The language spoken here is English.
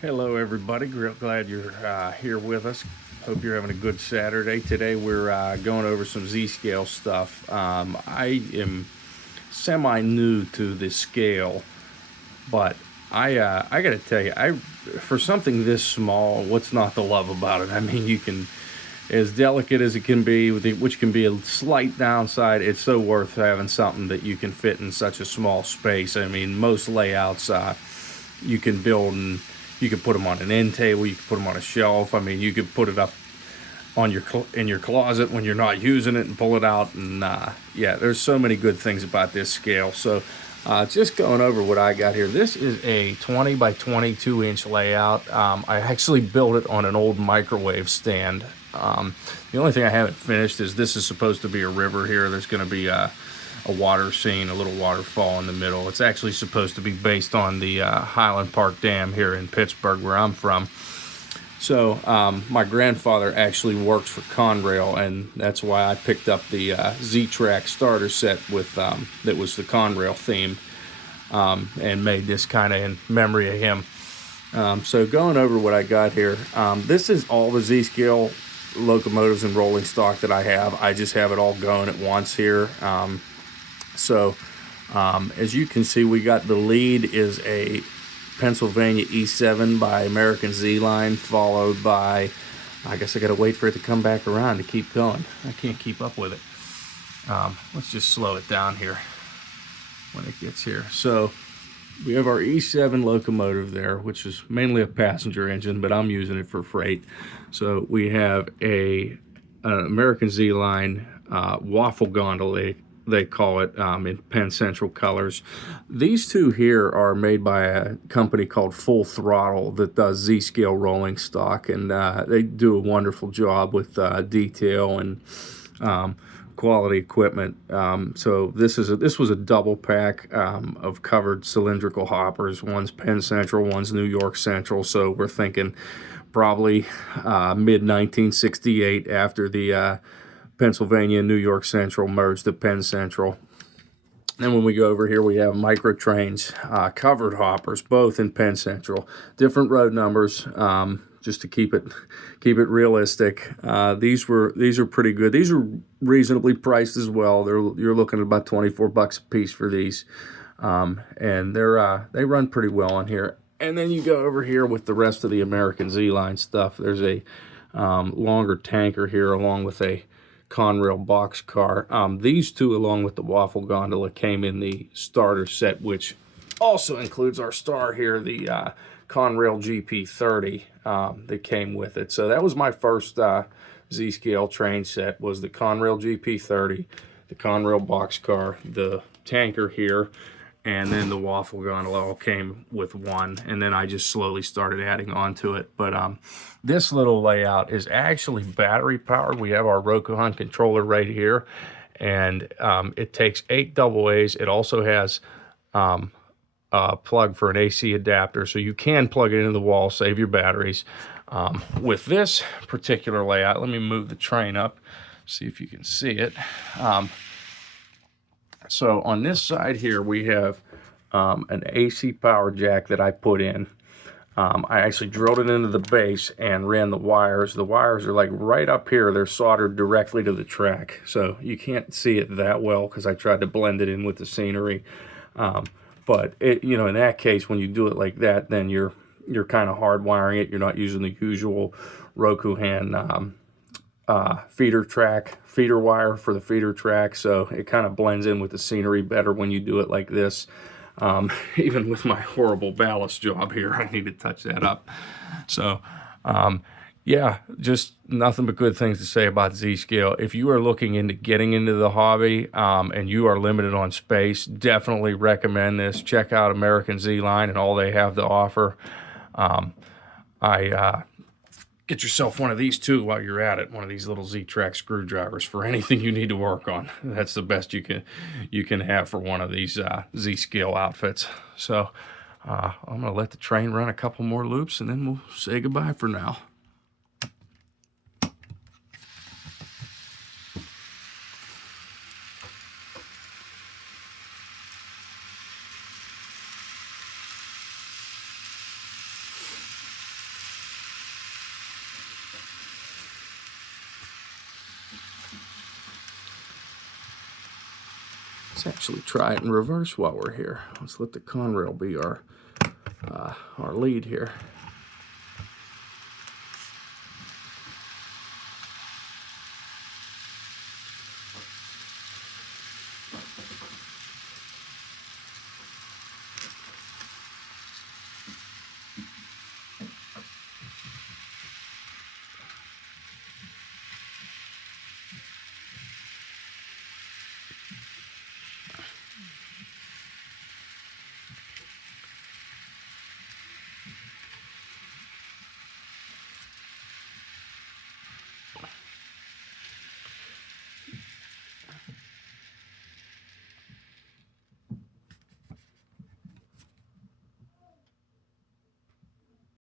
Hello, everybody. Real glad you're here with us. Hope you're having a good Saturday. Today, we're going over some Z-scale stuff. I am semi new to the scale, but I got to tell you, I for something this small, what's not to love about it? I mean, you can, as delicate as it can be, which can be a slight downside, it's so worth having something that you can fit in such a small space. I mean, most layouts you can build and you can put them on an end table, you can put them on a shelf. I mean, you could put it up on your in your closet when you're not using it and pull it out. And yeah, there's so many good things about this scale. So just going over what I got here. This is a 20 by 22 inch layout. I actually built it on an old microwave stand. The only thing I haven't finished is this is supposed to be a river here. There's going to be a water scene, a little waterfall in the middle. It's actually supposed to be based on the Highland Park Dam here in Pittsburgh, where I'm from. So my grandfather actually worked for Conrail, and that's why I picked up the Z-Track starter set with that was the Conrail theme, and made this kind of in memory of him. So going over what I got here, this is all the Z-Scale locomotives and rolling stock that I have. I just have it all going at once here. So as you can see, we got the lead is a Pennsylvania E7 by American Z-Line, followed by, I guess I gotta wait for it to come back around to keep going. I can't keep up with it. Let's just slow it down here when it gets here. So we have our E7 locomotive there, which is mainly a passenger engine, but I'm using it for freight. So we have an American Z-Line waffle gondola, they call it, in Penn Central colors. These two here are made by a company called Full Throttle that does Z-scale rolling stock, and they do a wonderful job with detail and quality equipment. So this was a double pack of covered cylindrical hoppers. One's Penn Central, one's New York Central. So we're thinking probably mid 1968 after the Pennsylvania and New York Central merged to Penn Central. Then when we go over here, we have Micro Trains covered hoppers, both in Penn Central, different road numbers, just to keep it realistic. These are pretty good. These are reasonably priced as well. You're looking at about $24 a piece for these, and they run pretty well on here. And then you go over here with the rest of the American Z-Line stuff. There's a longer tanker here, along with a Conrail boxcar. These two, along with the waffle gondola, came in the starter set, which also includes our star here, the Conrail GP30 that came with it. So that was my first Z-scale train set, was the Conrail GP30, the Conrail boxcar, the tanker here, and then the waffle gondola all came with one, and then I just slowly started adding on to it. But this little layout is actually battery powered. We have our Rokuhan controller right here, and it takes 8 AA's. It also has a plug for an AC adapter, so you can plug it into the wall, save your batteries. With this particular layout, let me move the train up, see if you can see it. So on this side here, we have an AC power jack that I put in. I actually drilled it into the base and ran the wires. The wires are like right up here. They're soldered directly to the track. So you can't see it that well because I tried to blend it in with the scenery. But in that case, when you do it like that, then you're kind of hardwiring it. You're not using the usual Rokuhan feeder wire for the feeder track, so it kind of blends in with the scenery better when you do it like this. Even with my horrible ballast job here, I need to touch that up. So yeah, just nothing but good things to say about Z-Scale. If you are looking into getting into the hobby and you are limited on space, definitely recommend this. Check out American Z-Line and all they have to offer. Get yourself one of these too while you're at it. One of these little Z-Track screwdrivers for anything you need to work on. That's the best you can have for one of these Z-scale outfits. So I'm gonna let the train run a couple more loops, and then we'll say goodbye for now. Let's actually try it in reverse while we're here. Let's let the Conrail be our lead here.